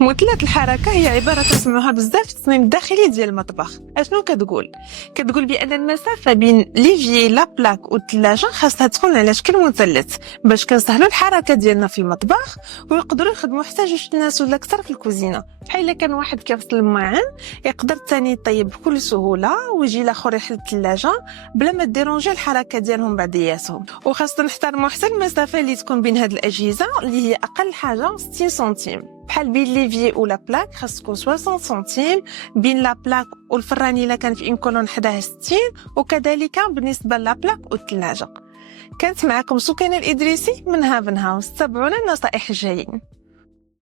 مثلث الحركة هي عبارة كنسمعوها بزاف في التصميم الداخلي ديال المطبخ. اشنو كتقول بان المسافة بين ليفيي لا بلاك والثلاجة خاصها تكون على شكل مثلث باش كنسهلوا الحركة ديالنا في المطبخ ويقدروا يخدموا حتى جوج الناس ولا اكثر في الكوزينة. بحال الا كان واحد كيغسل الماعن يقدر الثاني يطيب بكل سهولة ويجي الاخر يحل الثلاجة بلا ما ديرونجي الحركة ديالهم بعضياتهم. وخاصة نحترموا حتى المسافة اللي تكون بين هاد الأجهزة اللي هي أقل حاجة 60 سنتيم. بحال بين ليفي ولا بلاك خاص تكون 60 سنتيم، بين لا بلاك والفراني الا كان في ان كولون حداه 60، وكذلك بالنسبه لا بلاك والثلاجه. كانت معكم سكينه الادريسي من هافن هاوس. تابعونا النصائح الجايين.